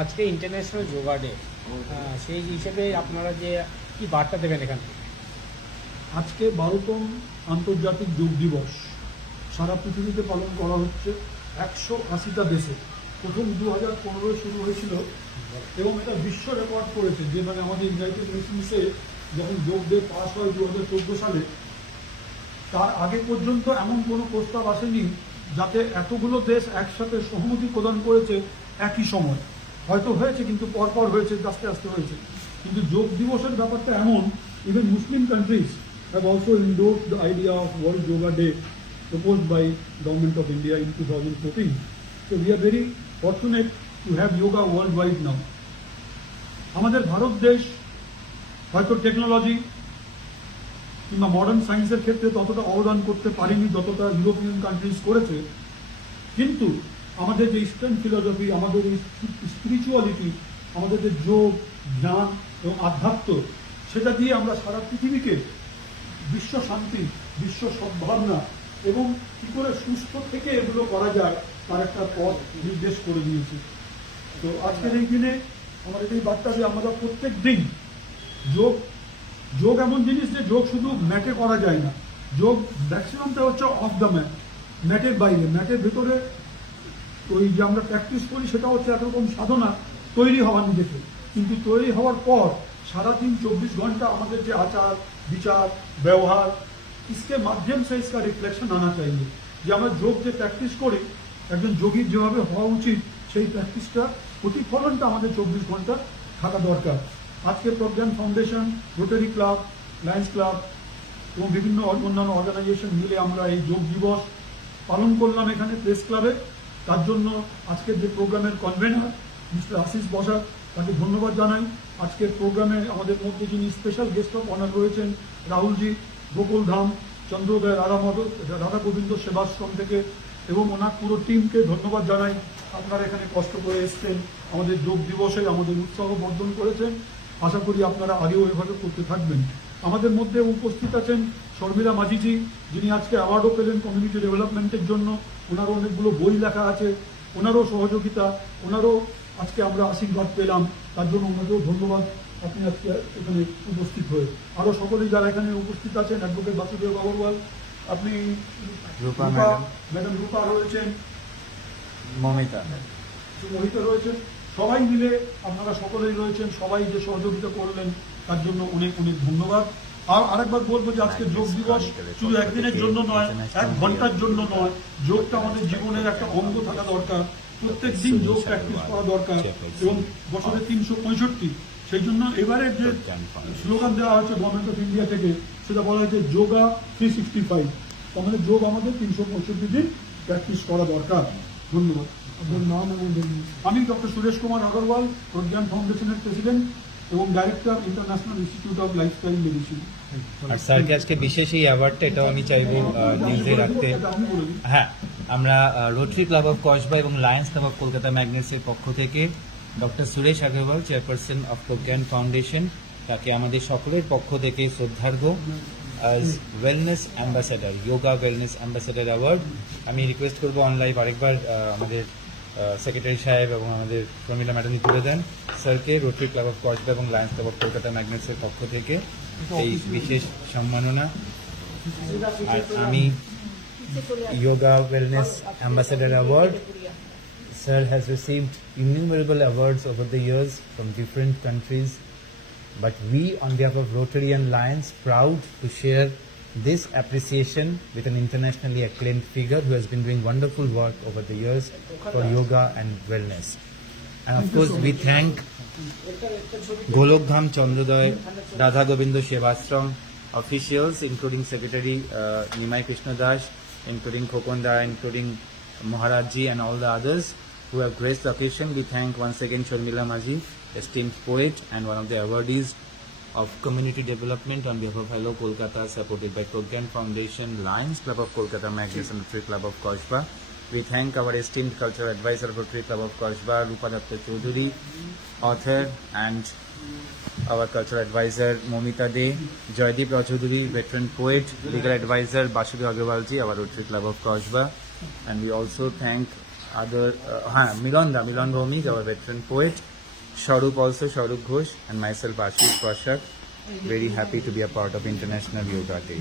আজকে international yoga day, সেই হিসেবে আপনারা যে কি বার্তা দেবেন এখান থেকে? আজকে 12তম আন্তর্জাতিক যোগ দিবস সারা পৃথিবীতে পালন করা হচ্ছে 180টা দেশে। প্রথম 2015 শুরু হয়েছিল এবং এটা বিশ্ব রেকর্ড করেছে, যে মানে আমাদের ইউনাইটেড নেশনসে যখন যোগ ডে পাস হয় 2014 সালে, তার আগে পর্যন্ত এমন কোনো প্রস্তাব আসেনি যাতে এতগুলো দেশ একসাথে সহমতি প্রদান করেছে একই সময়। হয়তো হয়েছে, কিন্তু পরপর হয়েছে, আস্তে আস্তে হয়েছে। কিন্তু যোগ দিবসের ব্যাপারটা এমন, even Muslim countries have also endorsed the idea of World Yoga Day proposed by Government of India in 2014. So we are very fortunate to have yoga worldwide now. আমাদের ভারত দেশ হয়তো টেকনোলজি কিংবা মডার্ন সায়েন্সের ক্ষেত্রে ততটা অবদান করতে পারেনি যতটা ইউরোপিয়ান কান্ট্রিজ করেছে, কিন্তু আমাদের যে ইস্টার্ন ফিলসফি, আমাদের এই স্পিরিচুয়ালিটি, আমাদের যে যোগ, জ্ঞান এবং আধ্যাত্ম, সেটা দিয়ে আমরা সারা পৃথিবীকে বিশ্ব শান্তি, বিশ্ব সদ্ভাবনা এবং কী করে সুস্থ থেকে এগুলো করা যায় তার একটা পথ নির্দেশ করে দিয়েছি। তো আজকের এই দিনে আমাদের এই বার্তা যে আমরা প্রত্যেক দিন যোগ যোগ এমন জিনিস যে যোগ শুধু ম্যাটে করা যায় না। যোগ ম্যাক্সিমামটা হচ্ছে অফ দ্য ম্যাট, ম্যাটের বাইরে। ম্যাটের ভেতরে ওই যে আমরা প্র্যাকটিস করি সেটা হচ্ছে একরকম সাধনা, তৈরি হওয়া নিজেকে। কিন্তু তৈরি হওয়ার পর সারাদিন 24 ঘন্টা আমাদের যে আচার বিচার ব্যবহার, इसके माध्यम से इसका रिफ्लेक्शन आना चाहिए। যে আমরা যোগ যে প্র্যাকটিস করি, একজন যোগীর যেভাবে হওয়া উচিত সেই প্র্যাকটিসটা প্রতিফলনটা আমাদের 24 ঘন্টা থাকা দরকার। আজকে Pragyan foundation, rotary club, Lions club এবং বিভিন্ন অন্যান্য অর্গানাইজেশন মিলে আমরা এই যোগ দিবস পালন করলাম এখানে প্রেস ক্লাবে। তার জন্য আজকের যে প্রোগ্রামের কনভেনার মিস্টার আশিস বসাক, তাকে ধন্যবাদ জানাই। আজকের প্রোগ্রামে আমাদের মধ্যে যিনি স্পেশাল গেস্ট অফ অনার রয়েছেন রাহুলজি, গোকুল ধাম, চন্দ্রোদয় রাধা গোবিন্দ সেবাশ্রম থেকে, এবং ওনার পুরো টিমকে ধন্যবাদ জানাই। আপনারা এখানে কষ্ট করে এসছেন, আমাদের যোগ দিবসে আমাদের উৎসাহ বর্ধন করেছেন। আশা করি আপনারা আগেও এভাবে করতে থাকবেন। আমাদের মধ্যে উপস্থিত আছেন শর্মিলা মাঝিজি, যিনি আজকে অ্যাওয়ার্ডও পেলেন কমিউনিটি ডেভেলপমেন্টের জন্য। ওনারও অনেকগুলো বই লেখা আছে, ওনারও সহযোগিতা, ওনারও আজকে আমরা আশীর্বাদ পেলাম, তার জন্য ওনাকেও ধন্যবাদ। আপনি আজকে এখানে উপস্থিত হয়ে আরও সকলেই যারা এখানে উপস্থিত আছেন, অ্যাডভোকেট বাসুদেব আগরওয়াল, আপনি ম্যাডাম রূপা রয়েছেন, মমিতা রয়েছেন, সবাই মিলে আপনারা সকলেই রয়েছেন। সবাই যে সহযোগিতা করলেন তার জন্য অনেক অনেক ধন্যবাদ। আর আরেকবার বলবো যে আজকে যোগ দিবস শুধু একদিনের জন্য নয়, 1 ঘন্টার জন্য নয়। যোগটা আমাদের জীবনের একটা অঙ্গ থাকা দরকার। প্রত্যেক দিন যোগ প্র্যাকটিস করা দরকার, এবং বছরে 365। সেই জন্য এবারে যে স্লোগান দেওয়া হয়েছে গভর্নমেন্ট অফ ইন্ডিয়া থেকে, সেটা বলা হয়েছে যোগা 365। তার মানে যোগ আমাদের 365 দিন প্র্যাকটিস করা দরকার। ধন্যবাদ। আপনার নাম এবং আমি ডক্টর সুরেশ কুমার আগরওয়াল, প্রজ্ঞান ফাউন্ডেশনের প্রেসিডেন্ট এবং director, international institute of lifestyle medicine. আর স্যারকে আজকে বিশেষ এই অ্যাওয়ার্ডটা এটাও আমি চাইবো নিউজে রাখতে। হ্যাঁ, আমরা রোটারি ক্লাব অফ কসবা এবং লায়ন্স ক্লাব অফ কলকাতা ম্যাগনেটসের পক্ষ থেকে doctor Suresh Agarwal, chairperson of Pragyan foundation, তাকে আমাদের সকলের পক্ষ থেকে শ্রদ্ধার্ঘ্য as wellness ambassador, yoga wellness ambassador award. আমি রিকোয়েস্ট করবো অনলাইন আরেকবার আমাদের সেক্রেটারি সাহেব এবং আমাদের প্রমিলা ম্যাডাম তুলে দেন স্যারকে রোটারি ক্লাব অফ কসবা এবং লায়ন্স ক্লাব অফ কলকাতা ম্যাগনেটসের পক্ষ থেকে এই বিশেষ সম্মাননা। আর আমি yoga wellness ambassador award. Sir has received innumerable awards over the years from different countries, but we on behalf of Rotary and Lions proud to share this appreciation with an internationally acclaimed figure who has been doing wonderful work over the years for yoga and wellness. And of course we thank Golok Dham, Chandrodoy, Radha Gobindo Shevashram officials, including Secretary Nimai Krishna Das, including Khokonda, including Maharajji and all the others who have graced the occasion. We thank once again Sharmila Maji, esteemed poet and one of the awardees of community development on behalf of Hello Kolkata, supported by Progyan Foundation, Lions Club of Kolkata, Magnus and Rotary Club of Kashba. We thank our esteemed cultural advisor of Rotary Club of Kashba, Rupa Datta Chaudhary, author, and our cultural advisor Momita De, Joydeep Rajudhuri, veteran poet, legal advisor Basudev Agarwalji, our Rotary Club of Kashba, and we also thank Milan Bhaumik, our veteran poet, Sharup also, Sharup Ghosh, and myself, Ashish Pashak. Very happy to be a part of International Yoga Day.